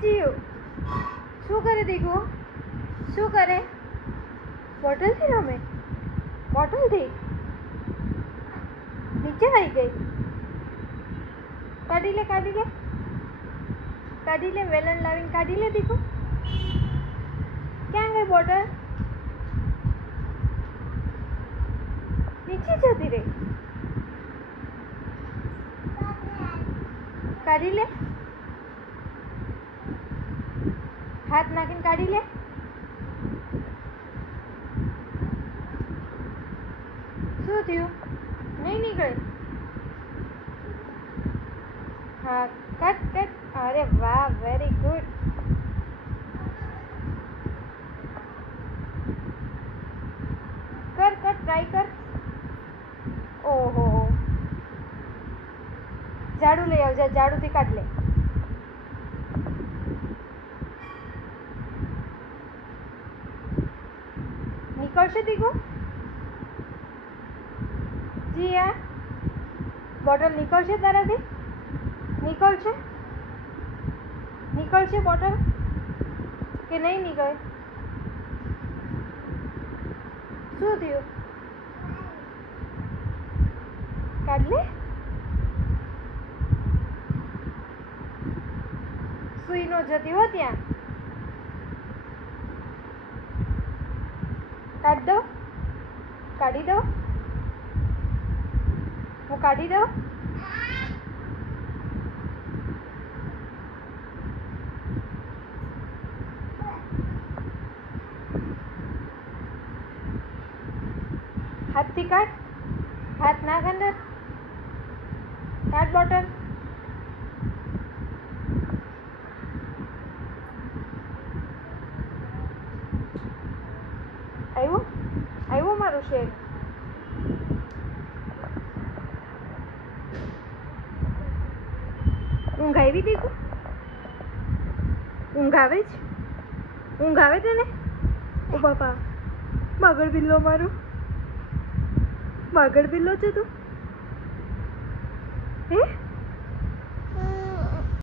જીવ શું કરે દીકુ શું કરે બોટલથી રમે બોટલથી નીચે આવી ગઈ કાઢી લે વેલણ લાવીને કાઢી લે દીકુ ક્યાં ગઈ બોટલ નીચે જતી રહી કાઢી લે હાથ નાખીને કાઢી લે શું થયું નહીં નીકળે હા કટ અરે વાહ વેરી ગુડ કર ટ્રાય કર ઓહો ઝાડુ લઈ આવજે ઝાડુથી કાઢ લે નીકળશે દીકુ જી આ બોટલ નીકળશે તારાથી નીકળશે બોટલ કે નહીં નીકળે શું થયું કાઢ લે સુઈ નો જતી હો ત્યાં કાઢી દઉં હું કાઢી દઉં હાથથી કાઢ હાથ નાખ અંદર કાઢ બોટલ આવ્યું મારું શેર ઊંઘ આવી દીકું ઊંઘ આવે તને ઓ બાપા બાગડ બિલ્લો મારો બાગડ બિલ્લો છે તું હે